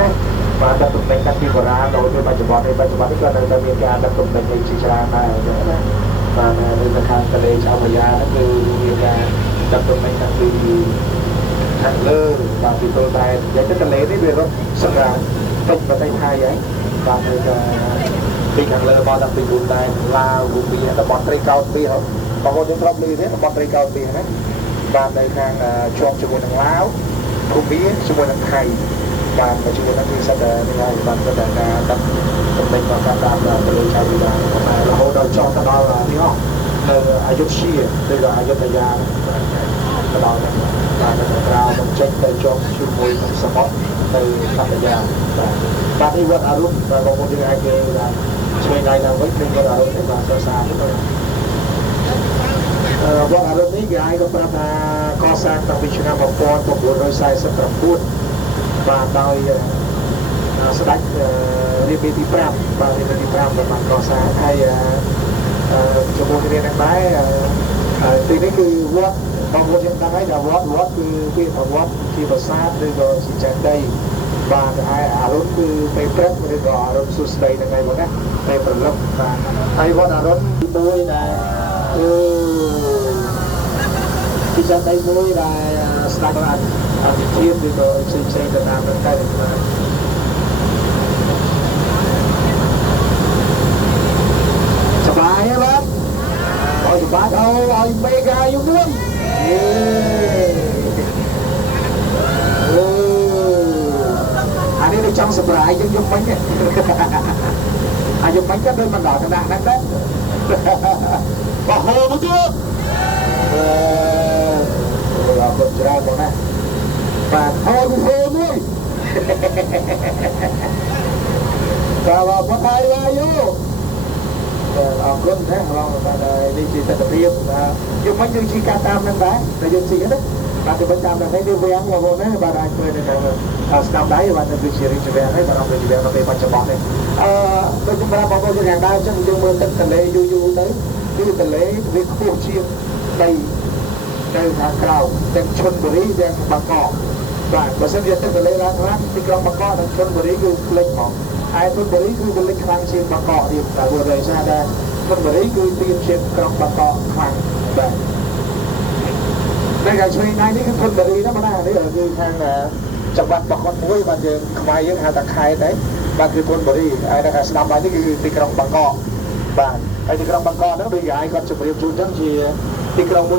ណាបាទដល់ទំនិញតាំងពីបុរាណរហូតដល់បច្ចុប្បន្ននេះក៏នៅតែមានការដឹកទំនិញឯជាច្រើនដែរអញ្ចឹងណាបាទនៅខាងទន្លេចៅប្រយ៉ាហ្នឹងគឺមានការដឹកទំនិញតាំងពីខាងលើបាទពីទល់តែនិយាយទៅទន្លេនេះវារត់សម្រាប់ពេញប្រទេសថៃហើយបាទនៅពីខាងលើមកតាំងពីយូតែឡាវរូបៀតំបន់ត្រីកោណពីបងប្អូនយើងធ្លាប់ឮទេតំបន់ត្រីកោណពីហ្នឹងបាទនៅខាងជាប់ជាមួយនឹងឡាវរូបៀជាមួយនឹងថៃបាទជាមួយនឹងវាសិតតែនេះហើយបាទសិតតែការដឹកទំនិញមកតាមទន្លេចៅប្រយ៉ាតែរហូតដល់ចុះទៅដល់នេះនៅអយុធ្យាឬក៏អយុធយាទៅដល់ហ្នឹងបាទនៅក្រៅមកចេញទៅជាប់ជាមួយនឹងសមុទ្រនៅកណ្ដាលយ៉ាបាទនេះវត្តអរុណបាទបងប្អូនយើងអាចនិយាយថាឆ្វេងដៃឡើងវិញគឺវត្តអរុណនេះបាទសរសើរទៅវត្តអរុណនេះគេឲ្យក៏ប្រាប់ថាកសាងតាំងពីឆ្នាំ1949បាទដោយស្ដេចរាមាទី5បាទរាមាទី5ក៏បានកសាងហើយជាមួយគ្នានឹងដែរទីនេះគឺវត្តបងប្អូនយើងដឹងហើយថាវត្តគឺពាក្យថាវត្តជាប្រាសាទឬក៏ជាចេតិយបាទហើយអរុណគឺពេលព្រឹកឬក៏អរុណសួស្ដីហ្នឹងហើយបងណាពេលព្រលឹមបាទហើយវត្តអរុណមួយដែលជាចេតិយមួយដែលស្ដេចបានអធិធានឬក៏ផ្សេងទៅតាមនឹងតែបាទសប្បាយទេបាទឲ្យសប្បាយឲ្យមេហ្គាយូមួយអានេះចង់សម្រាយយើងយកមិញអាយកមិញក៏ដូចមិនដល់កណ្ដាស់ហ្នឹងដែរបោះហូរមកទៀតអរគុណច្រើនបងណាបាទហូរមួយបាទបងហើយយោអរគុណណាបងបាទនេះជាទស្សនវិជ្ជាយកមិនយើងជិះកាត់តាមនឹងដែរតែយើងជិះណាបាទទៅតាមដល់នេះវាងបងណាបាទអាចធ្វើទៅតាមស្ដាប់ដៃបាទទៅជារីករាយហើយបាទរីករាយនៅពេលបច្ចុប្បន្ននេះដូចសម្រាប់បងប្អូនយើងយ៉ាងដែរអញ្ចឹងយើងមើលទឹកទន្លេយូរទៅគឺទន្លេវាខ្ពស់ជាងដីទៅខាងក្រៅទាំងឈុនបុរីទាំងបាងកកបាទបើសិនជាទឹកទន្លេឡើងខ្លាំងទីក្រុងបាងកកនិងឈុនបុរីគឺលិចមកហើយឈុនបុរីគឺវាលិចខ្លាំងជាងបាងកកទៀតតែវាដោយសារតែឈុនបុរីគឺទាបជាងក្រុងបាងកកខ្លាំងបាទតែកាឆ្វេងដៃនេះគឺឈុនបុរីណាបងណានេះគឺខាងจังหวัดบางคนមួយបាទយើងខ្មែរយើងហៅថាខេត្តđấyបាទគឺឈុនបុរីហើយនៅខាងស្ដាំដៃនេះគឺទីក្រុងបាងកកបាទហើយទីក្រុងបាងកកហ្នឹងដូចគេឲ្យគាត់ជម្រាបជូនចឹងជាទីក្រុងមួយ